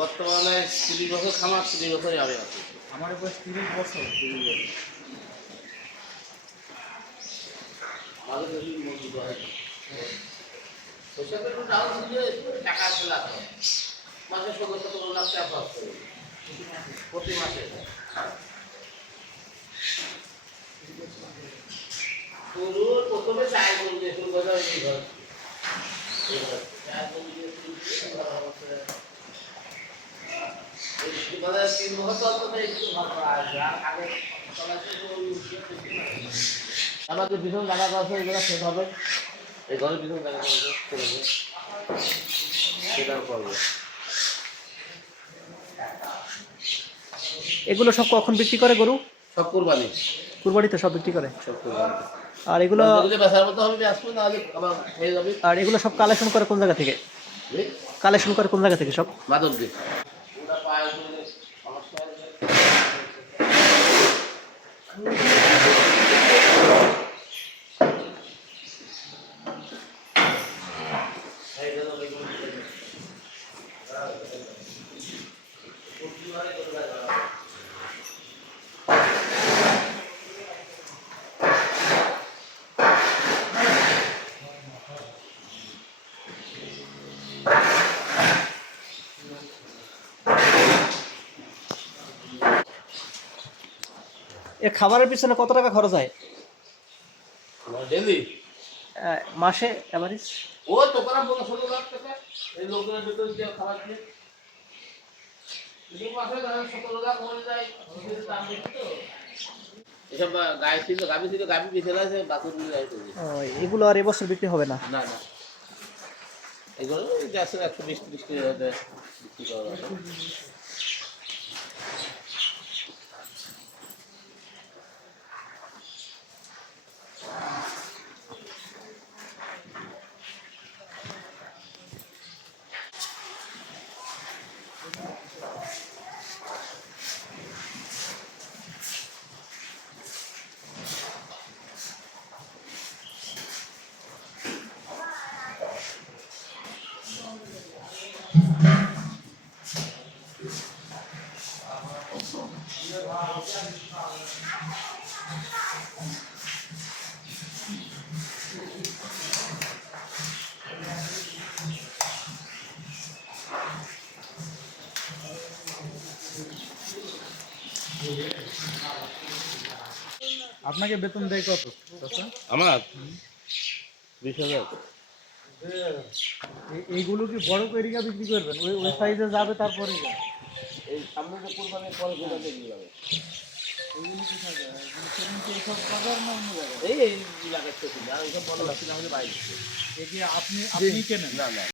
বর্তমানে 30 বছর খামার, 30 বছরই আমি আছি। আমার বয়স 30 বছর। টাকা মাসে 17 লাখ টাকা প্রতি মাসে। প্রথমে চায় বলতে শুরু কথা হয়েছে ঘর আমাদের ভীষণ জায়গা আছে, এগুলো শেষ হবে। এই ঘরের ভীষণ জায়গা সেটার করবো। এগুলো সব কখন বিক্রি করে গরু? সব কুরবানি, কুরবানিতে সব বিক্রি করে। সব কুরবানি। আর এগুলো বেচার মতো হবে, আসবো না আবার হয়ে যাবে। আর এগুলো সব কালেকশন করে কোন জায়গা থেকে? কালেকশন করে কোন জায়গা থেকে সব? মাদক দিয়ে। এর খাবারের পিছনে কত টাকা খরচ হয় ডেলি? মাসে এভারেজ? ও তো করা 16 লাখ টাকা এই লোকের ভিতর দিয়ে খাবার দিয়ে। এই মাসে ধরেন 17 লাখ হয়ে যায়, দাম বেশি তো। এসব গাই ছিল, গাবি ছিল, গাবি বেঁচে আছে, বাছুর নিয়ে যাইতে। এগুলো আর এবছর বিক্রি হবে না? না না, এগুলো গ্যাসের 120-30 টাকা বিক্রি করা যাবে। আপনাকে বেতন দেয় কত? আমার 20,000। এইগুলো কি বড় কইরিকা বিক্রি করবেন? ওই সাইজে যাবে তারপরে? এই সামনে যে কুরবানির পরে যেটা দেখতে যাবে, এইগুলো কোথায় যায়? এইসব বাজার না অন্য জায়গায়? এই লাগাচ্ছে, আর এইসব বড় লাগছে না হলে বাইরে। আপনি কেনেন? না না।